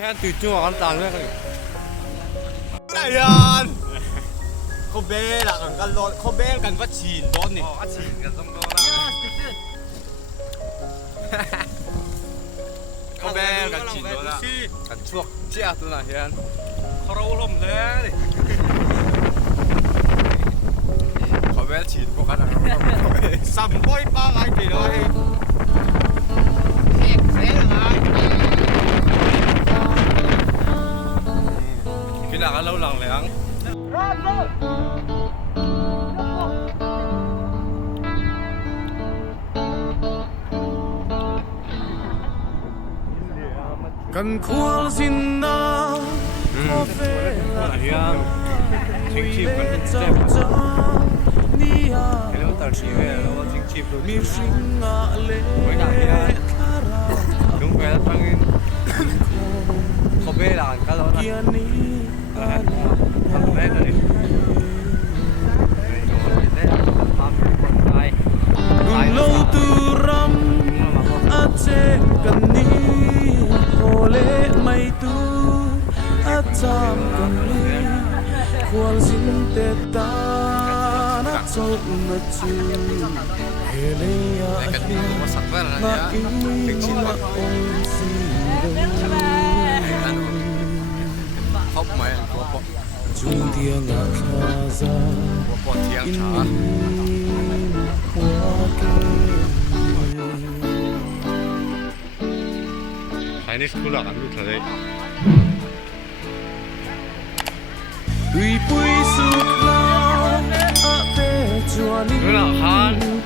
Hết từ chua con tàng lên này yanเขาเบ้ละกันกันรถเขาเบ้กันว่าฉีนรถนี่ก็ฉีนกันต้องรถเขาเบ้กันฉีนรถละกันช่วงเจ้าตัวไหนยันเขาเราลมเลยเขาเบ้ฉีนพวกกันสัมบอยป้าไงไปเลยพี่หลังเราหลังเหลืองกันควงสินนาโอเฟล่าทิ้งชีพกันเจ็บนี่ฮะแล้วตัดชีพแล้วทิ้งชีพมีสิ่งอะไรไม่ได้ลุงไปแล้วทั้งนี้เขาเบ้หลังกันแล้วนะทำแม่กันดิโลตุรัมอาเจกันนี้โอเลไม่ตูอาจามกันนี้ควรสินเตตานักโจมาจูเฮลียาฮิมาอิมาองซีเขาไม่หัวปอด จุนเทียงอาคาซา หัวปอดเทียงช้าใครนี่คือหลักอันรู้ทะเลปุยปุยสุดลาอาเตจวน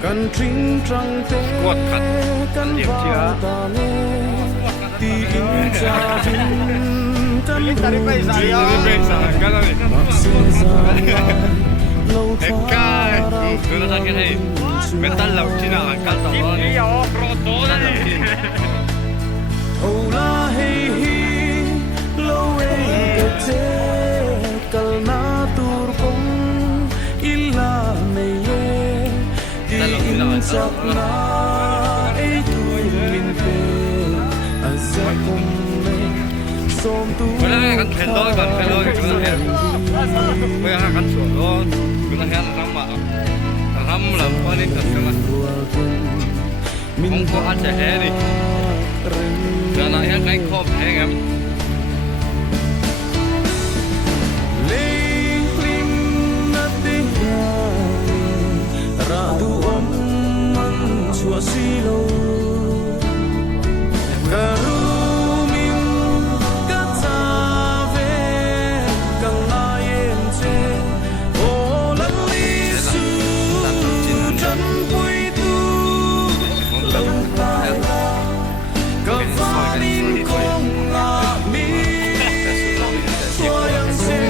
กันทริงจังเตกันวาตาเนตีอินจาวินกันรูกันเลยมักเซซาโลทารา คือเราจะแค่ไหนเป็นตั้งเหล่าที่น่ากันต่อนี่ยอโปรโตนั่นเอง โอลาเฮฮีโลเวกเจกัลนาตูร์กงอิลาเมเยดีอินจับนาเอตูมินเปอาซาคุมเมสมตูเวลากันเห็นร้อยกันเห็นร้อยกันเห็นเวลากันสวนร้อนเวลาเห็นน้ำมาทำหลังวันนี้กันกันผมก็อาจจะแห่ดิแต่นายยังไงครอบแห่งSilo karumin katave kang ayen che olan lisu jan pui tu lâu tai ka fanin kong ami soyang se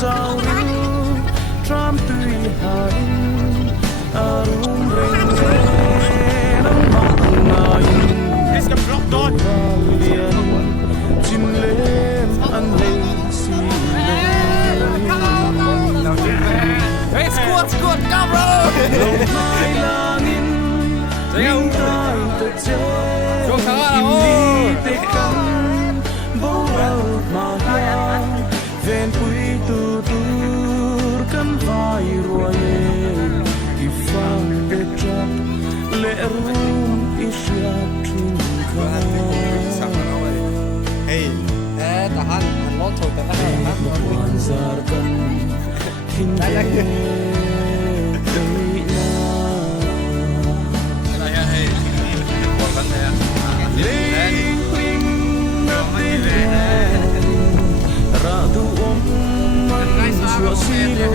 sao ru tram tươi hai arum reng nang mai liền chim lên ăn lên xì Hey, squat, come bro! Lòng hai langin Linh tai ta chế Kim ni te cắn Bố rau mà hoa Ven quý tu tur Kan vai ruaye Ifang te trap Le rum isya trinka Hey, tahan, lo thôi tahan. Bukan zarkan Hinde Ratu om man chua silo